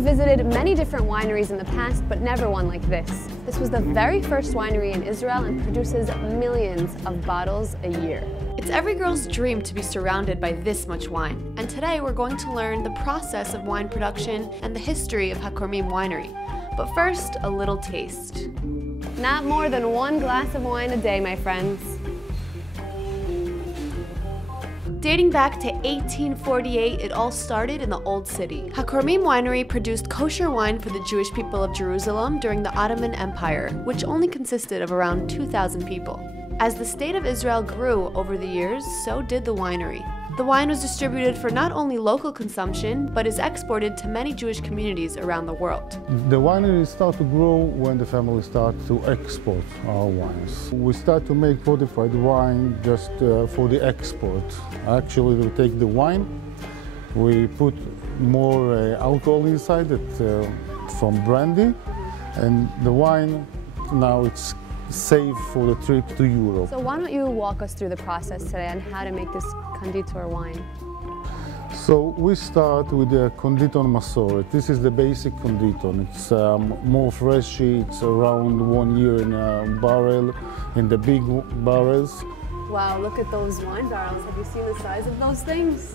We visited many different wineries in the past, but never one like this. This was the very first winery in Israel and produces millions of bottles a year. It's every girl's dream to be surrounded by this much wine. And today we're going to learn the process of wine production and the history of Hacormim Winery. But first, a little taste. Not more than one glass of wine a day, my friends. Dating back to 1848, it all started in the Old City. Hacormim Winery produced kosher wine for the Jewish people of Jerusalem during the Ottoman Empire, which only consisted of around 2,000 people. As the state of Israel grew over the years, so did the winery. The wine was distributed for not only local consumption, but is exported to many Jewish communities around the world. The winery started to grow when the family started to export our wines. We start to make fortified wine just for the export. Actually, we take the wine, we put more alcohol inside it from brandy, and the wine now it's safe for the trip to Europe. So why don't you walk us through the process today on how to make this Konditon wine? So we start with the Konditon Masoret. This is the basic Konditon. It's more freshy. It's around 1 year in a barrel, in the big barrels. Wow, look at those wine barrels. Have you seen the size of those things?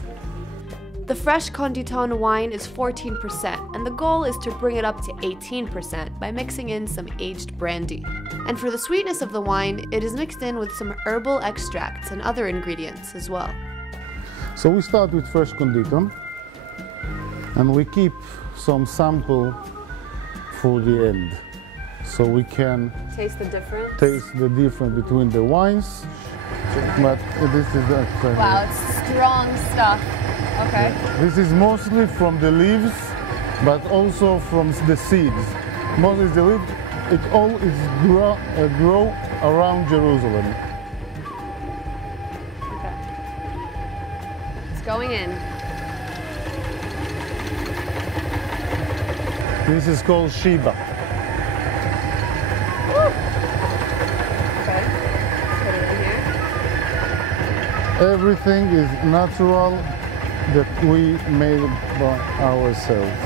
The fresh Konditon wine is 14%, and the goal is to bring it up to 18% by mixing in some aged brandy. And for the sweetness of the wine, it is mixed in with some herbal extracts and other ingredients as well. So we start with fresh Konditon, and we keep some sample for the end, so we can taste the difference. Taste the difference between the wines. But this is wow, it's strong stuff. Okay. This is mostly from the leaves, but also from the seeds. Mostly the leaves. It all is grow around Jerusalem. Okay. It's going in. This is called Shiba. Woo. Okay. Put it in here. Everything is natural that we made by ourselves.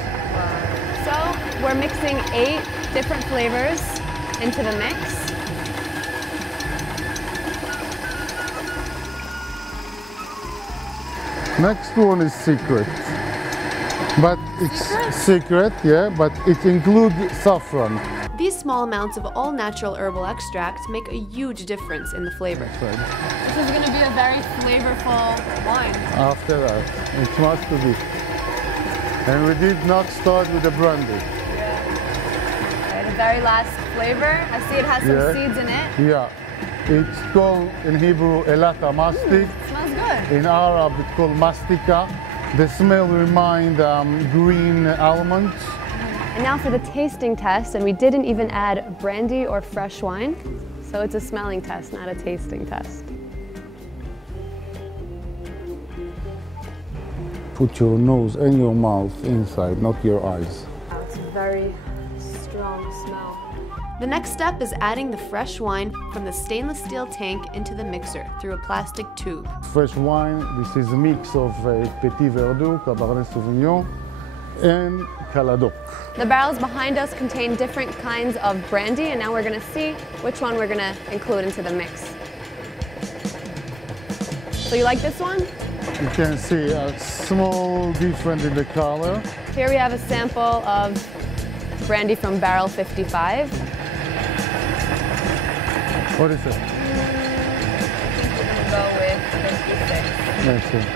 So we're mixing 8 different flavors into the mix. Next one is secret. But it's secret, yeah, but it includes saffron. These small amounts of all natural herbal extracts make a huge difference in the flavor. This is going to be a very flavorful wine. After that, it must be. And we did not start with the brandy. Yeah. Okay, the very last flavor. I see it has some seeds in it. Yeah. It's called in Hebrew elata mastic. Smells good. In Arab it's called mastika. The smell reminds green almonds. And now for the tasting test, and we didn't even add brandy or fresh wine, so it's a smelling test, not a tasting test. Put your nose and your mouth inside, not your eyes. Wow, it's a very strong smell. The next step is adding the fresh wine from the stainless steel tank into the mixer through a plastic tube. Fresh wine, this is a mix of Petit Verdot, Cabernet Sauvignon, and Caladoc. The barrels behind us contain different kinds of brandy, and now we're going to see which one we're going to include into the mix. So you like this one? You can see a small difference in the color. Here we have a sample of brandy from barrel 55. What is it? I think we're going to go with 56. That's it.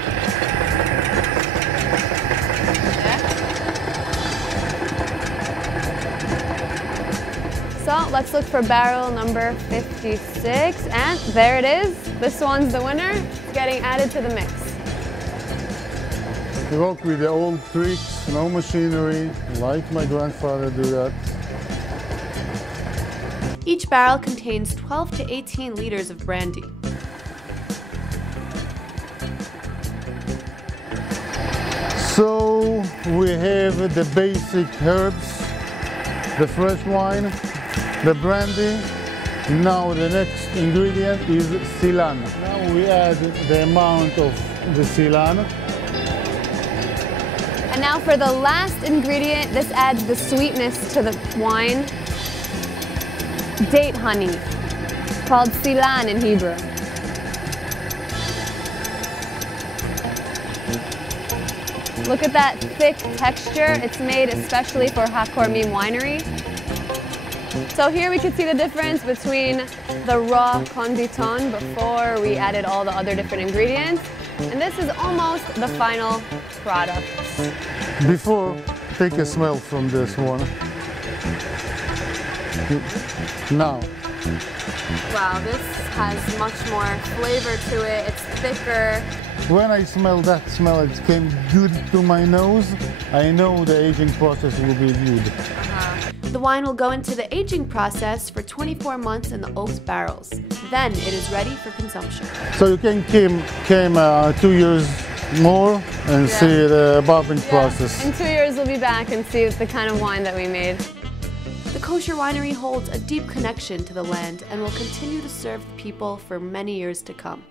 So let's look for barrel number 56, and there it is. This one's the winner. It's getting added to the mix. We work with the old tricks, no machinery, like my grandfather do that. Each barrel contains 12 to 18 liters of brandy. So we have the basic herbs, the fresh wine, the brandy. Now the next ingredient is Silan. Now we add the amount of the Silan. And now for the last ingredient, this adds the sweetness to the wine. Date honey, called silan in Hebrew. Look at that thick texture. It's made especially for Hacormim Winery. So here we can see the difference between the raw Konditon before we added all the other different ingredients. And this is almost the final product. Before, take a smell from this one. Now. Wow, this has much more flavor to it. It's thicker. When I smell that smell, it came good to my nose. I know the aging process will be good. The wine will go into the aging process for 24 months in the oak barrels. Then it is ready for consumption. So you can came 2 years more and see the bobbing process. In 2 years we'll be back and see the kind of wine that we made. The kosher winery holds a deep connection to the land and will continue to serve people for many years to come.